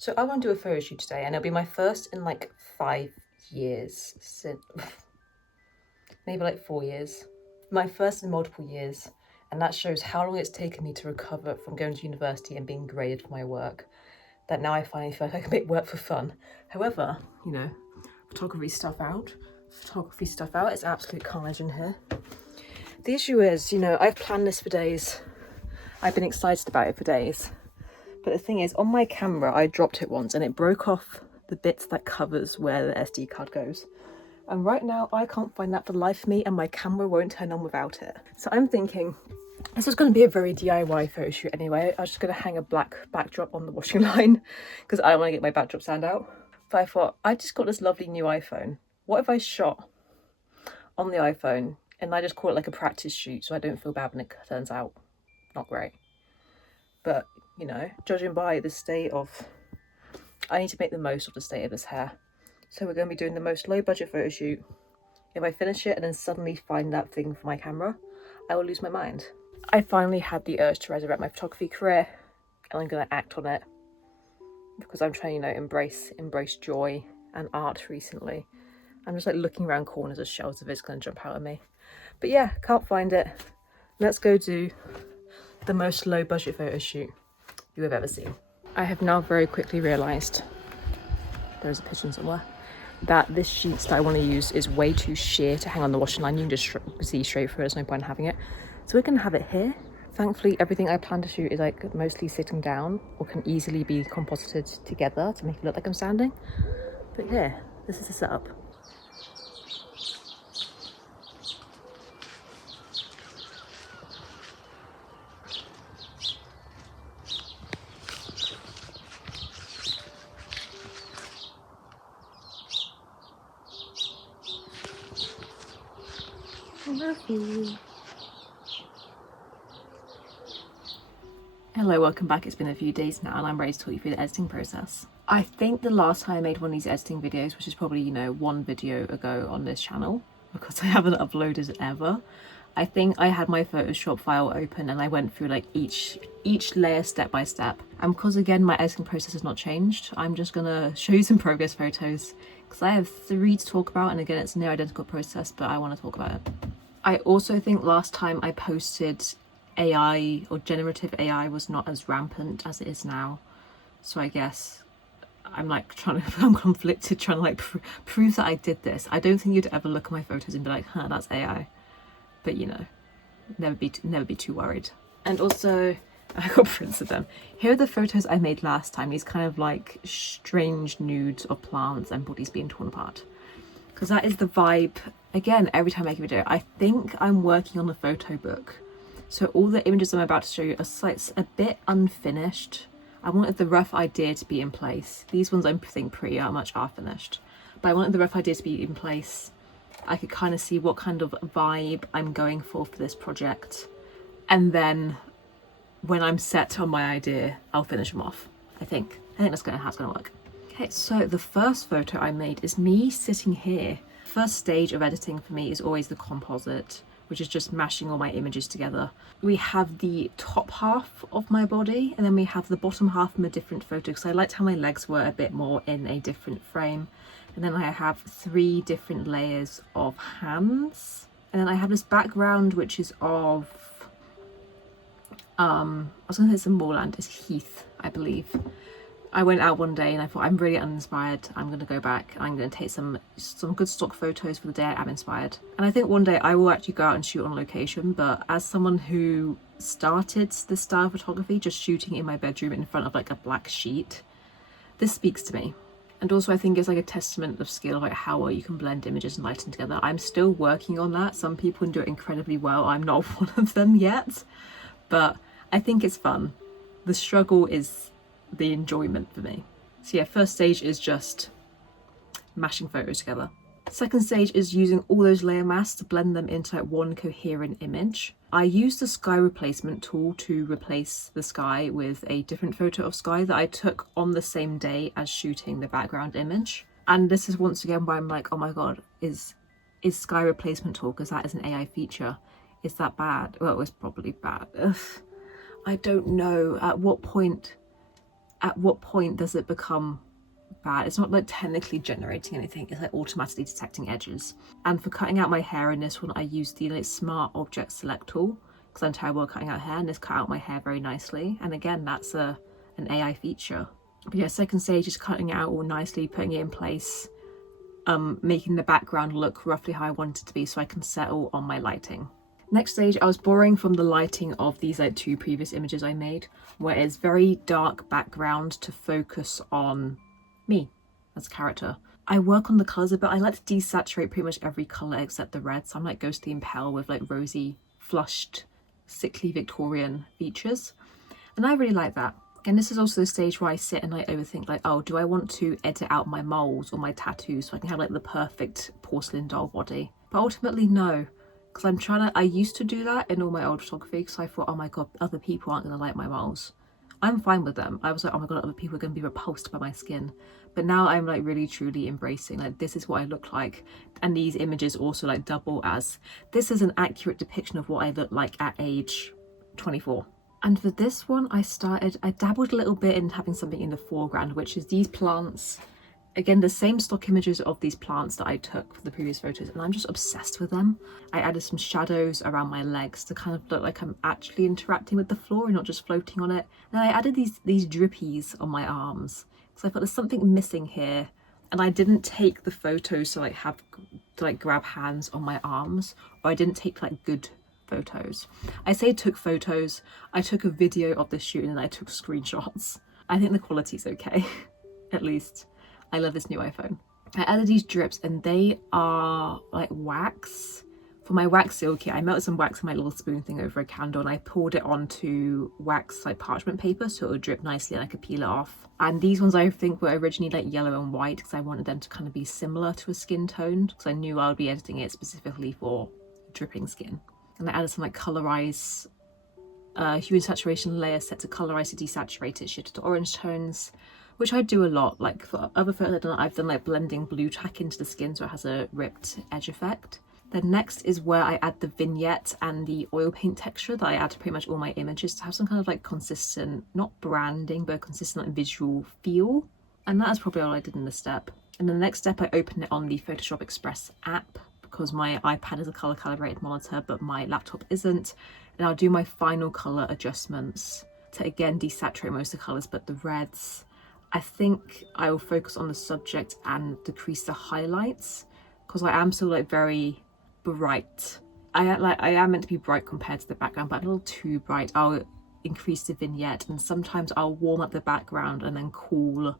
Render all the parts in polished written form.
So I want to do a photo shoot today, and it'll be my first in like 5 years, since maybe like 4 years. My first in multiple years, and that shows how long it's taken me to recover from going to university and being graded for my work. That now I finally feel like I can make work for fun. However, you know, photography stuff out, it's absolute carnage in here. The issue is, you know, I've planned this for days. I've been excited about it for days. But the thing is, on my camera, I dropped it once and it broke off the bits that covers where the SD card goes. And right now, I can't find that for the life of me, and my camera won't turn on without it. So I'm thinking, this is going to be a very DIY photo shoot anyway. I was just going to hang a black backdrop on the washing line because I don't want to get my backdrop stand out. But I thought, I just got this lovely new iPhone. What if I shot on the iPhone and I just call it like a practice shoot so I don't feel bad when it turns out not great? But, you know, judging by the state of... I need to make the most of the state of this hair. So we're going to be doing the most low budget photo shoot. If I finish it and then suddenly find that thing for my camera, I will lose my mind. I finally had the urge to resurrect my photography career, and I'm going to act on it because I'm trying to, you know, embrace joy and art recently. I'm just like looking around corners as shells of it's going to jump out at me. But yeah, can't find it. Let's go do the most low budget photo shoot you have ever seen. I have now very quickly realised, there's a pigeon somewhere, that this sheet that I want to use is way too sheer to hang on the washing line. You can just see straight through, there's no point in having it. So we're going to have it here. Thankfully, everything I plan to shoot is like mostly sitting down or can easily be composited together to make it look like I'm standing. But here, this is the setup. Hello, welcome back. It's been a few days now and I'm ready to talk you through the editing process. I think the last time I made one of these editing videos, which is probably, you know, one video ago on this channel, because I haven't uploaded ever, I think I had my Photoshop file open and I went through like each layer step by step. And because again, my editing process has not changed, I'm just gonna show you some progress photos because I have 3 to talk about, and again, it's a near identical process, but I want to talk about it. I also think last time I posted, AI or generative AI was not as rampant as it is now. So I guess I'm like I'm conflicted trying to like prove that I did this. I don't think you'd ever look at my photos and be like, huh, that's AI. But you know, never be too worried. And also, I got prints of them. Here are the photos I made last time. These kind of like strange nudes of plants and bodies being torn apart. Because that is the vibe, again, every time I make a video. I think I'm working on a photo book. So all the images I'm about to show you are a bit unfinished. I wanted the rough idea to be in place. These ones I think pretty much are finished. But I wanted the rough idea to be in place. I could kind of see what kind of vibe I'm going for this project. And then when I'm set on my idea, I'll finish them off. I think that's how it's gonna work. Okay, so the first photo I made is me sitting here. First stage of editing for me is always the composite, which is just mashing all my images together. We have the top half of my body and then we have the bottom half from a different photo because I liked how my legs were a bit more in a different frame. And then I have 3 different layers of hands. And then I have this background which is of, I was gonna say some moorland, it's heath, I believe. I went out one day and I thought, I'm really uninspired. I'm going to go back and I'm going to take some good stock photos for the day I am inspired. And I think one day I will actually go out and shoot on location, but as someone who started this style of photography, just shooting in my bedroom in front of like a black sheet, this speaks to me. And also I think it's like a testament of skill, like how well you can blend images and lighting together. I'm still working on that. Some people can do it incredibly well. I'm not one of them yet, but I think it's fun. The struggle is the enjoyment for me. So yeah, first stage is just mashing photos together. Second stage is using all those layer masks to blend them into like one coherent image. I used the sky replacement tool to replace the sky with a different photo of sky that I took on the same day as shooting the background image. And this is once again where I'm like, oh my god, is sky replacement tool, because that is an AI feature, is that bad? Well, it was probably bad. Ugh. I don't know at what point at what point does it become bad? It's not like technically generating anything, it's like automatically detecting edges. And for cutting out my hair in this one, I used the like Smart Object Select tool, because I'm terrible at cutting out hair, and this cut out my hair very nicely. And again, that's an AI feature. But yeah, second stage is cutting it out all nicely, putting it in place, making the background look roughly how I want it to be so I can settle on my lighting. Next stage, I was borrowing from the lighting of these like 2 previous images I made, where it's very dark background to focus on me as a character. I work on the colours a bit. I like to desaturate pretty much every colour except the red, so I'm like ghostly and pale with like rosy, flushed, sickly Victorian features. And I really like that. And this is also the stage where I sit and I overthink, like, oh, do I want to edit out my moles or my tattoos so I can have like the perfect porcelain doll body? But ultimately, no. Because I used to do that in all my old photography, because I thought, oh my god, other people aren't going to like my moles. I'm fine with them. I was like, oh my god, other people are going to be repulsed by my skin. But now I'm like really truly embracing, like, this is what I look like. And these images also like double as, this is an accurate depiction of what I look like at age 24. And for this one, I dabbled a little bit in having something in the foreground, which is these plants. Again, the same stock images of these plants that I took for the previous photos, and I'm just obsessed with them. I added some shadows around my legs to kind of look like I'm actually interacting with the floor and not just floating on it. And I added these drippies on my arms, because I thought there's something missing here. And I didn't take the photos to grab hands on my arms, or I didn't take like good photos. I say took photos, I took a video of the shoot and then I took screenshots. I think the quality's okay, at least. I love this new iPhone. I added these drips and they are like wax. For my wax seal kit, I melted some wax in my little spoon thing over a candle and I poured it onto wax like parchment paper so it would drip nicely and I could peel it off. And these ones I think were originally like yellow and white because I wanted them to kind of be similar to a skin tone, because I knew I would be editing it specifically for dripping skin. And I added some like colorize hue and saturation layer set to colorize to desaturate it, shifted to orange tones, which I do a lot. Like for other photos I've done like blending blue tack into the skin so it has a ripped edge effect. Then next is where I add the vignette and the oil paint texture that I add to pretty much all my images to have some kind of like consistent, not branding, but a consistent like, visual feel. And that is probably all I did in this step. And the next step, I opened it on the Photoshop Express app, because my iPad is a color calibrated monitor but my laptop isn't, and I'll do my final color adjustments to again desaturate most of the colors but the reds. I think I will focus on the subject and decrease the highlights, because I am still like very bright. I am meant to be bright compared to the background, but a little too bright. I'll increase the vignette and sometimes I'll warm up the background and then cool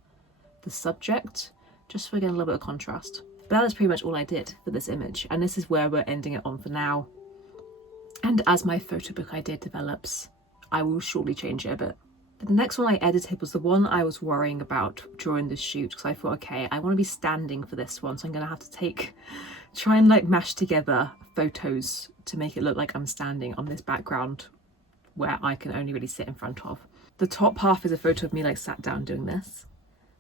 the subject just for getting a little bit of contrast. But that is pretty much all I did for this image, and this is where we're ending it on for now. And as my photo book idea develops, I will shortly change it a bit. But the next one I edited was the one I was worrying about during the shoot, because I thought, okay, I want to be standing for this one, so I'm going to have to try and like mash together photos to make it look like I'm standing on this background where I can only really sit in front of. The top half is a photo of me like sat down doing this.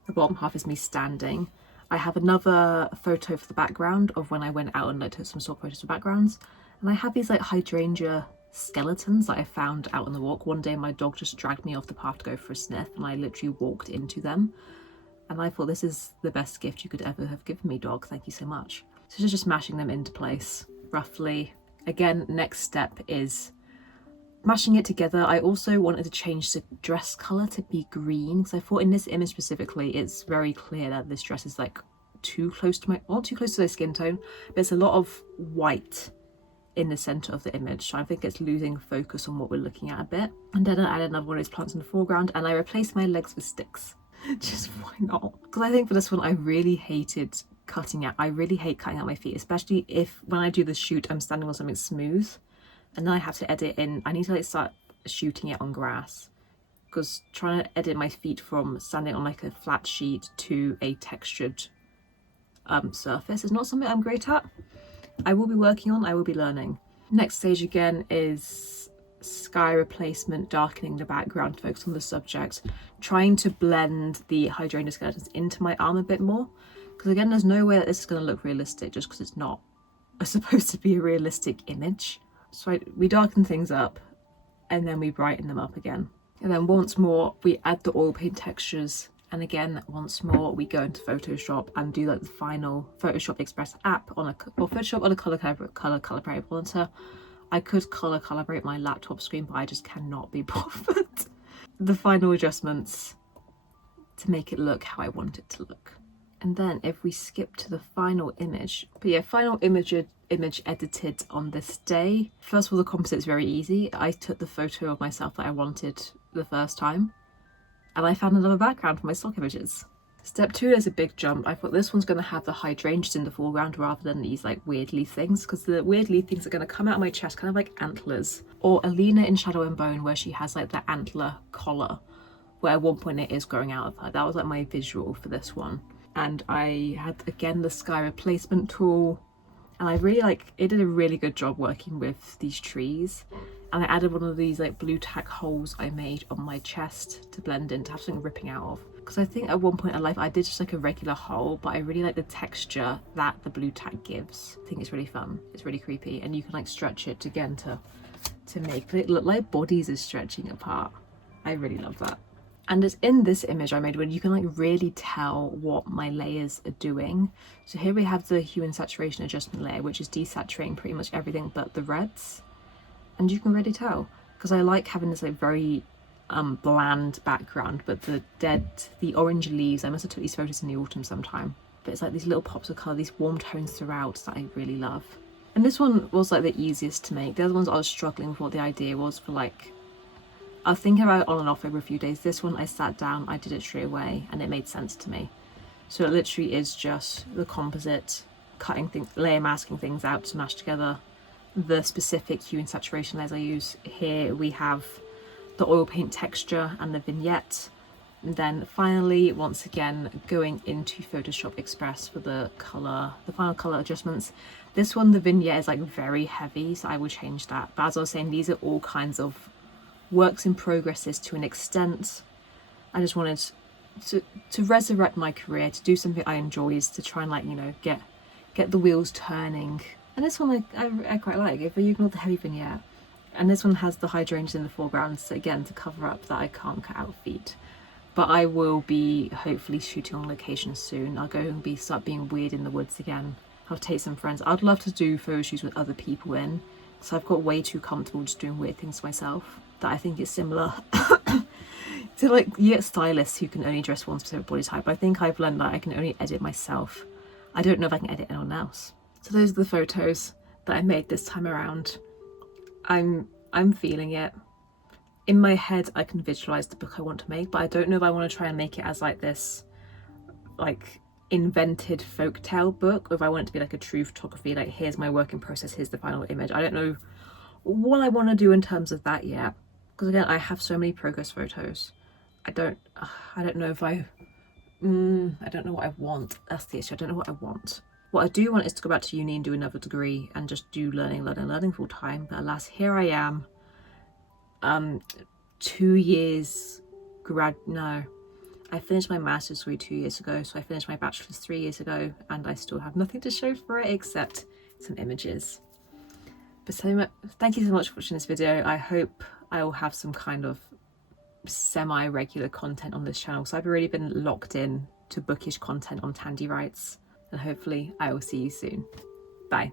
The bottom half is me standing. I have another photo for the background of when I went out and like took some stock photos for backgrounds. And I have these like hydrangea skeletons that I found out on the walk. One day my dog just dragged me off the path to go for a sniff and I literally walked into them. And I thought, this is the best gift you could ever have given me, dog. Thank you so much. So just mashing them into place roughly. Again, next step is mashing it together. I also wanted to change the dress color to be green, because I thought in this image specifically it's very clear that this dress is like too close to not too close to their skin tone, but it's a lot of white in the center of the image, so I think it's losing focus on what we're looking at a bit. And then I added another one of those plants in the foreground and I replaced my legs with sticks. Just why not? Because I think for this one I really hated cutting out. I really hate cutting out my feet, especially if when I do the shoot I'm standing on something smooth and then I have to edit in. I need to like start shooting it on grass, because trying to edit my feet from standing on like a flat sheet to a textured surface is not something I'm great at. I will be working on, I will be learning. Next stage again is sky replacement, darkening the background to focus on the subject, trying to blend the hydrangea skeletons into my arm a bit more, because again there's no way that this is going to look realistic just because it's not supposed to be a realistic image. So we darken things up and then we brighten them up again. And then once more, we add the oil paint textures. And again, once more, we go into Photoshop and do like the final Photoshop Express app on or Photoshop on a color calibrated monitor. I could color calibrate my laptop screen, but I just cannot be bothered. The final adjustments to make it look how I want it to look. And then if we skip to the final image, but yeah, final image edited on this day. First of all, the composite's very easy. I took the photo of myself that I wanted the first time, and I found another background for my stock images. Step 2 is a big jump. I thought this one's going to have the hydrangeas in the foreground rather than these like weird leaf things, because the weird leaf things are going to come out of my chest kind of like antlers. Or Alina in Shadow and Bone, where she has like the antler collar, where at one point it is growing out of her. That was like my visual for this one. And I had again the sky replacement tool, and I really it did a really good job working with these trees. And I added one of these like blue tack holes I made on my chest to blend in, to have something ripping out of. Because I think at one point in life I did just like a regular hole, but I really like the texture that the blue tack gives. I think it's really fun. It's really creepy, and you can like stretch it again to make it look like bodies are stretching apart. I really love that. And it's in this image I made where you can like really tell what my layers are doing. So here we have the hue and saturation adjustment layer, which is desaturating pretty much everything but the reds. And you can really tell, because I like having this like very bland background, but the orange leaves, I must have took these photos in the autumn sometime, but it's like these little pops of colour, these warm tones throughout that I really love. And this one was like the easiest to make. The other ones I was struggling with what the idea was for. Like, I was thinking about it on and off over a few days. This one I sat down, I did it straight away, and it made sense to me. So it literally is just the composite, cutting things, layer masking things out to mash together. The specific hue and saturation layers I use. Here we have the oil paint texture and the vignette. And then finally, once again, going into Photoshop Express for the color, the final color adjustments. This one, the vignette is like very heavy, so I will change that. But as I was saying, these are all kinds of works in progresses to an extent. I just wanted to resurrect my career, to do something I enjoy, is to try and like, you know, get the wheels turning. And this one I quite like, if you ignore the heavy vignette. And this one has the hydrangeas in the foreground, so again, to cover up that I can't cut out feet. But I will be hopefully shooting on location soon. I'll go and start being weird in the woods again. I'll take some friends. I'd love to do photo shoots with other people in, because I've got way too comfortable just doing weird things myself. That I think is similar to like, you get stylists who can only dress one specific body type. I think I've learned that I can only edit myself. I don't know if I can edit anyone else. So those are the photos that I made this time around. I'm feeling it. In my head, I can visualize the book I want to make, but I don't know if I want to try and make it as like this, like invented folktale book, or if I want it to be like a true photography, like here's my work in process, here's the final image. I don't know what I want to do in terms of that yet, because again, I have so many progress photos. I don't know if I don't know what I want. That's the issue. I don't know what I want. What I do want is to go back to uni and do another degree and just do learning full time. But alas, here I am. 2 years I finished my master's degree 2 years ago, so I finished my bachelor's 3 years ago, and I still have nothing to show for it except some images. But thank you so much for watching this video. I hope I will have some kind of semi-regular content on this channel, so I've already been locked in to bookish content on Tandy Writes, and hopefully I will see you soon. Bye.